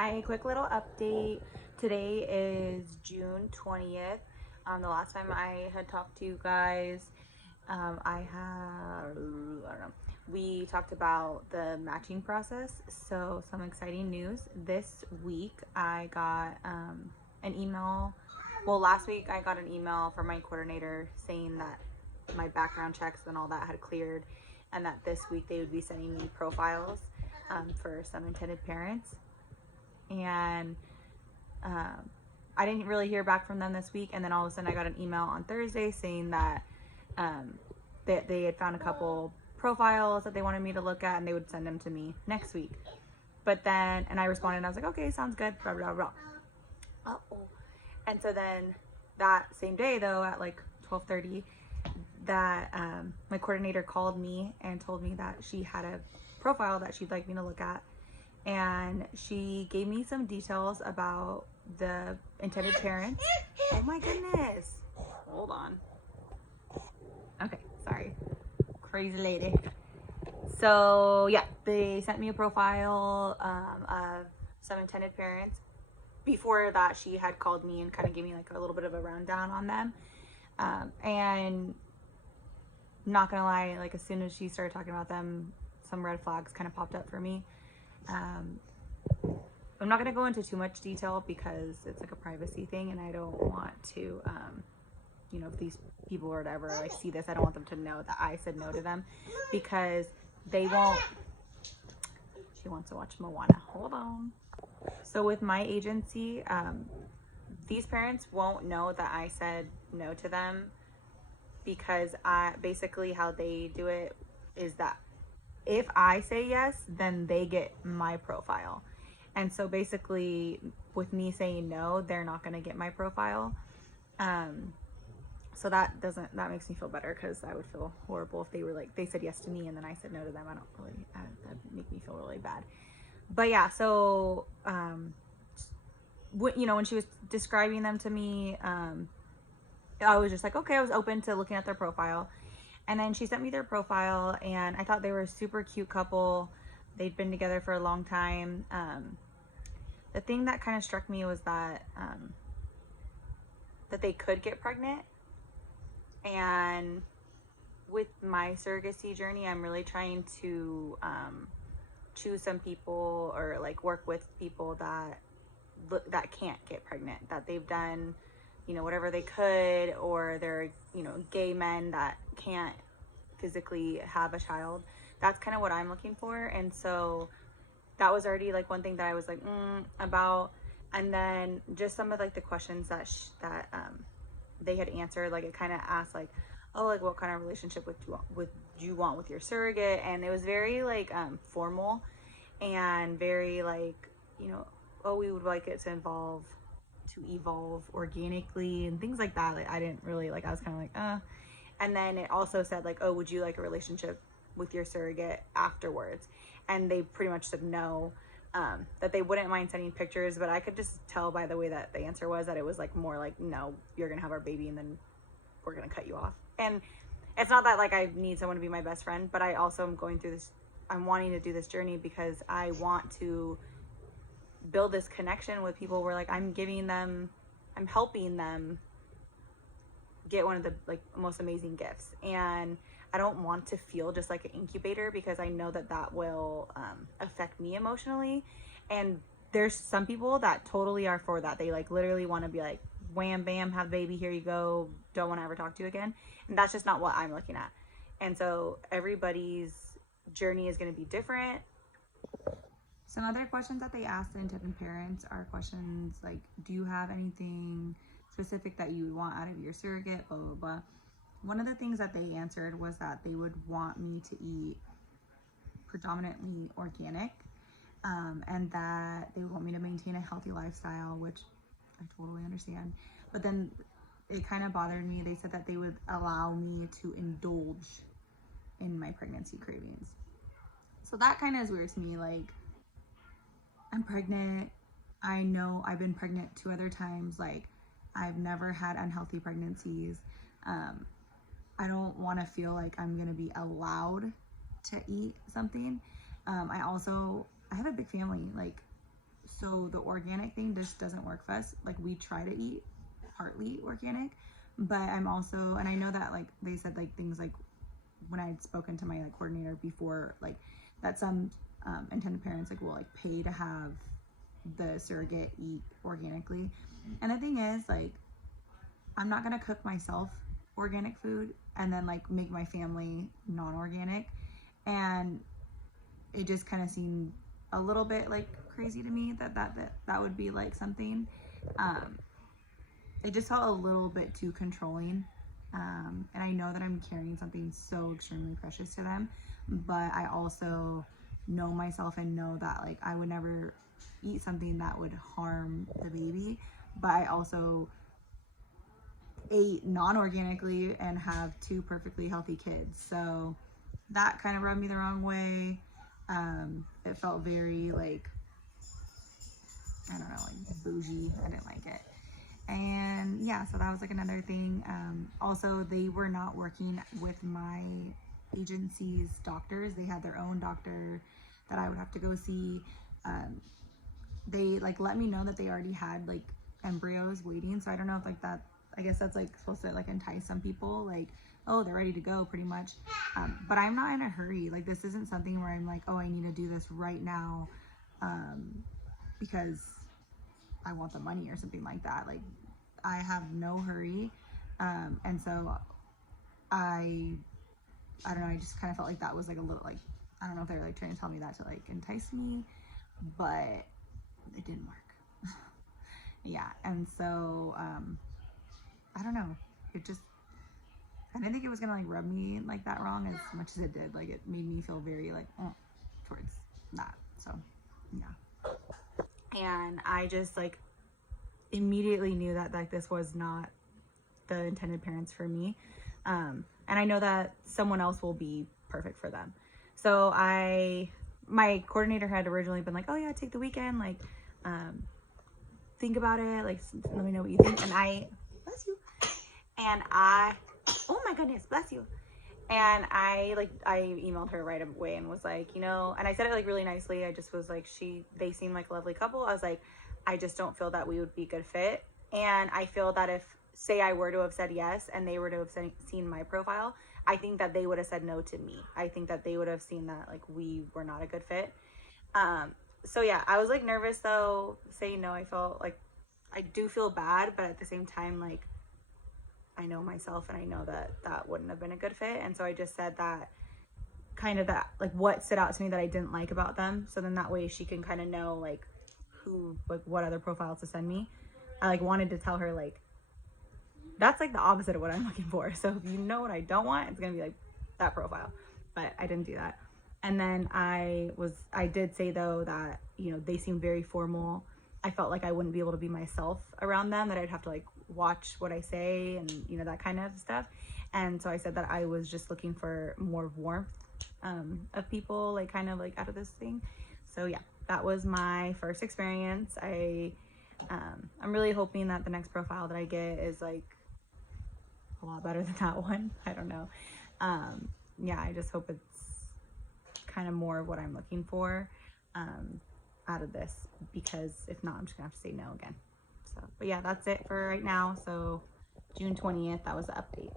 Hi, quick little update. Today is June 20th. The last time I had talked to you guys, I don't know, we talked about the matching process. So some exciting news. This week I got an email. Well, last week I got an email from my coordinator saying that my background checks and all that had cleared, and that this week they would be sending me profiles for some intended parents. And I didn't really hear back from them this week, and then all of a sudden I got an email on Thursday saying that they had found a couple profiles that they wanted me to look at, and they would send them to me next week. But then, and I responded, and I was like, okay, sounds good, blah blah blah. And so then that same day, though, at like 12:30, that my coordinator called me and told me that she had a profile that she'd like me to look at, and she gave me some details about the intended parents. Oh my goodness. Hold on. Okay, sorry. Crazy lady. So yeah, they sent me a profile of some intended parents. Before that, she had called me and kind of gave me like a little bit of a rundown on them. And not gonna lie, like as soon as she started talking about them, some red flags kind of popped up for me. I'm not gonna go into too much detail because it's like a privacy thing, and I don't want to, if these people or whatever like see this, I don't want them to know that I said no to them, because they won't. She wants to watch Moana. Hold on. So with my agency, these parents won't know that I said no to them, because I basically how they do it is that if I say yes, then they get my profile. And so basically with me saying no, they're not going to get my profile. So that makes me feel better, because I would feel horrible if they were like, they said yes to me and then I said no to them. I don't really, that'd make me feel really bad. But yeah, so, when she was describing them to me, I was just like, okay, I was open to looking at their profile. And then she sent me their profile, and I thought they were a super cute couple. They'd been together for a long time. The thing that kind of struck me was that they could get pregnant. And with my surrogacy journey, I'm really trying to choose some people, or like work with people that can't get pregnant, that they've done whatever they could, or they're gay men that can't physically have a child. That's kind of what I'm looking for. And so that was already like one thing that I was like about. And then just some of like the questions that they had answered, like it kind of asked like, oh, like what kind of relationship would you want with your surrogate? And it was very like formal, and very like, oh, we would like it to evolve organically and things like that. Like I didn't really like, I was kind of like and then it also said like, oh, would you like a relationship with your surrogate afterwards? And they pretty much said no, that they wouldn't mind sending pictures, but I could just tell by the way that the answer was that it was like more like, no, you're gonna have our baby and then we're gonna cut you off. And it's not that like I need someone to be my best friend, but I also am going through this, I'm wanting to do this journey because I want to build this connection with people where like I'm helping them get one of the like most amazing gifts. And I don't want to feel just like an incubator, because I know that will affect me emotionally. And there's some people that totally are for that. They like literally want to be like, wham bam, have baby, here you go, don't want to ever talk to you again. And that's just not what I'm looking at. And so everybody's journey is going to be different. Some other questions that they asked the intended parents are questions like, do you have anything specific that you would want out of your surrogate, blah blah blah. One of the things that they answered was that they would want me to eat predominantly organic, and that they would want me to maintain a healthy lifestyle, which I totally understand. But then it kind of bothered me. They said that they would allow me to indulge in my pregnancy cravings. So that kind of is weird to me. Like, I'm pregnant. I know I've been pregnant 2 other times. Like, I've never had unhealthy pregnancies. I don't want to feel like I'm going to be allowed to eat something. I have a big family, like So the organic thing just doesn't work for us. Like, we try to eat partly organic, but I'm also, and I know that like they said like things like when I'd spoken to my like coordinator before, like that some intended parents like will like pay to have the surrogate eat organically. And the thing is, like, I'm not gonna cook myself organic food and then like make my family non-organic. And it just kind of seemed a little bit like crazy to me that would be like something. It just felt a little bit too controlling. And I know that I'm carrying something so extremely precious to them, but I also know myself and know that like I would never eat something that would harm the baby. But I also ate non-organically and have 2 perfectly healthy kids, so that kind of rubbed me the wrong way. It felt very like, I don't know, like bougie. I didn't like it. And yeah, so that was like another thing. Also, they were not working with my agency's doctors. They had their own doctor that I would have to go see. They like let me know that they already had like embryos waiting. So I don't know if like that, I guess that's like supposed to like entice some people, like, oh, they're ready to go pretty much. But I'm not in a hurry. Like, this isn't something where I'm like, oh, I need to do this right now because I want the money or something like that. Like, I have no hurry. And so I don't know, I just kind of felt like that was like a little like, I don't know if they were like trying to tell me that to like entice me, but it didn't work. Yeah. And so I don't know, it just, I didn't think it was gonna like rub me like that wrong as much as it did. Like, it made me feel very like towards that. So yeah. And I just like immediately knew that like this was not the intended parents for me. And I know that someone else will be perfect for them. So my coordinator had originally been like, oh yeah, take the weekend, like think about it, like let me know what you think. And bless you. And oh my goodness, bless you. And I emailed her right away and was like, you know, and I said it like really nicely. I just was like, they seem like a lovely couple. I was like, I just don't feel that we would be a good fit. And I feel that if, say, I were to have said yes and they were to have seen my profile, I think that they would have said no to me. I think that they would have seen that like we were not a good fit. So yeah, I was like nervous though, saying no. I felt like, I do feel bad, but at the same time, like, I know myself and I know that that wouldn't have been a good fit. And so I just said that kind of that, like, what stood out to me that I didn't like about them. So then that way she can kind of know like what other profiles to send me. I like wanted to tell her like, that's like the opposite of what I'm looking for. So if you know what I don't want, it's going to be like that profile, but I didn't do that. And then I did say though that, you know, they seem very formal. I felt like I wouldn't be able to be myself around them, that I'd have to like watch what I say and, you know, that kind of stuff. And so I said that I was just looking for more warmth of people, like kind of like out of this thing. So yeah, that was my first experience. I'm really hoping that the next profile that I get is like a lot better than that one. I don't know. Yeah, I just hope it's kind of more of what I'm looking for out of this, because if not, I'm just gonna have to say no again. So, but yeah, that's it for right now. So June 20th, that was the update.